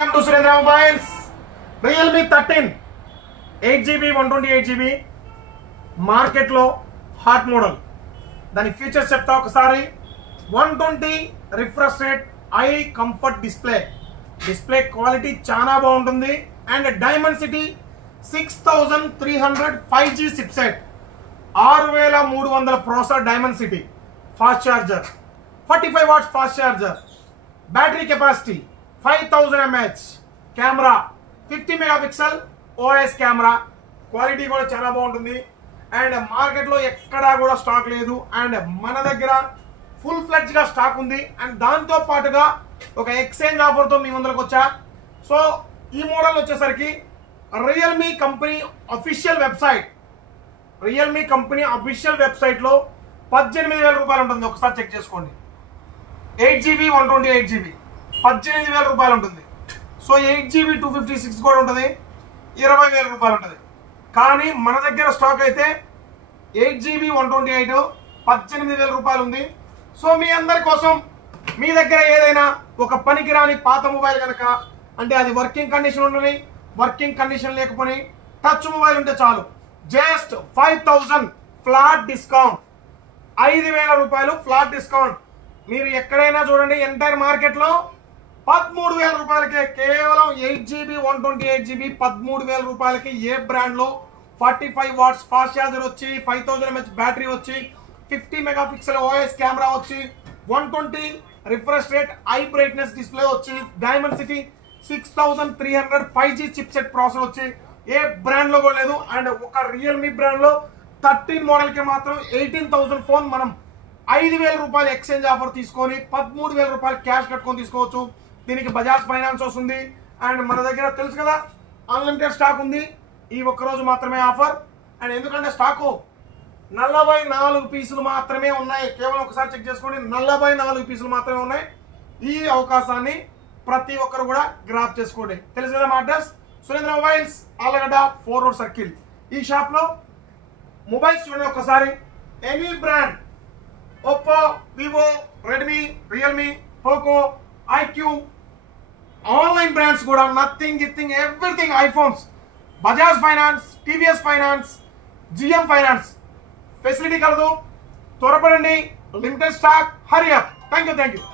Welcome to Surendra Mobiles. Realme 13 8GB 128GB market లో hot model. దాని features చెప్తా ఒకసారి. 120 refresh rate, eye comfort display quality చాలా బాగుంటుంది. And Dimensity 6300 5G chipset, 6300 processor Dimensity, fast charger, 45 watts fast charger, battery capacity 5000 mAh, camera 50 megapixel OIS camera, quality కూడా చాలా బాగుంటుంది. And మార్కెట్లో ఎక్కడా కూడా స్టాక్ లేదు, అండ్ మన దగ్గర ఫుల్ ఫ్లెడ్జ్ గా స్టాక్ ఉంది. అండ్ దాంతో పాటుగా ఒక ఎక్స్చేంజ్ ఆఫర్తో మీ ముందరకు వచ్చా. సో ఈ మోడల్ వచ్చేసరికి రియల్మీ కంపెనీ అఫీషియల్ వెబ్సైట్లో 18,000 రూపాయలు ఉంటుంది. ఒకసారి చెక్ చేసుకోండి. 8GB 128GB 18,000 రూపాయలు ఉంటుంది. సో 8GB 256 కూడా ఉంటుంది, 20,000 రూపాయలు ఉంటుంది. కానీ మన దగ్గర స్టాక్ అయితే 8GB 128 18,000 రూపాయలు ఉంది. సో మీ అందరి కోసం మీ దగ్గర ఏదైనా ఒక పనికిరాని పాత మొబైల్ కనుక, అంటే అది వర్కింగ్ కండిషన్ ఉండని, వర్కింగ్ కండిషన్ లేకపోయి టచ్ మొబైల్ ఉంటే చాలు, జస్ట్ 5,000 ఫ్లాట్ డిస్కౌంట్, 5,000 రూపాయలు ఫ్లాట్ డిస్కౌంట్. మీరు ఎక్కడైనా చూడండి, ఎంటైర్ మార్కెట్లో 13,000 రూపాయలకే కేవలం 8GB 128GB 13,000 రూపాయలకి ఏ బ్రాండ్ లో 45 వాట్స్ ఫాస్ట్ ఛార్జర్ వచ్చి, 5000 mAh బ్యాటరీ వచ్చి, 50 మెగాపిక్సెల్ OIS కెమెరా వచ్చి, 120 refresh rate, high brightness display వచ్చి, Dimensity 6300 5G chipset processor వచ్చి ఏ బ్రాండ్ లో కూడా లేదు. అండ్ ఒక రియల్మీ బ్రాండ్ లో 13 మోడల్ కి మాత్రం 18,000 ఫోన్ మనం 5,000 రూపాయలు ఎక్స్చేంజ్ ఆఫర్ తీసుకొని 13,000 రూపాయలు క్యాష్ కట్టుకొని తీసుకోవచ్చు. దీనికి బజాజ్ ఫైనాన్స్ వస్తుంది. అండ్ మన దగ్గర తెలుసు కదా, అన్లిమిటెడ్ స్టాక్ ఉంది. ఈ ఒక్కరోజు మాత్రమే ఆఫర్. అండ్ ఎందుకంటే స్టాకు 44 పీసులు మాత్రమే ఉన్నాయి. కేవలం ఒకసారి చెక్ చేసుకోండి, 44 పీసులు మాత్రమే ఉన్నాయి. ఈ అవకాశాన్ని ప్రతి ఒక్కరు కూడా గ్రాప్ చేసుకోండి. తెలుసు కదా మా address, Surendra mobiles, Allagadda 4 road circle. ఈ షాప్ లో మొబైల్స్ చూడండి ఒకసారి. Any brand, Oppo, Vivo, Redmi, Realme, Poco, iQOO, online brands కూడా, nothing everything, iPhones, Bajaj finance, TVS finance, GM finance facility కలదు. త్వరపడండి, limited stock, hurry up. Thank you.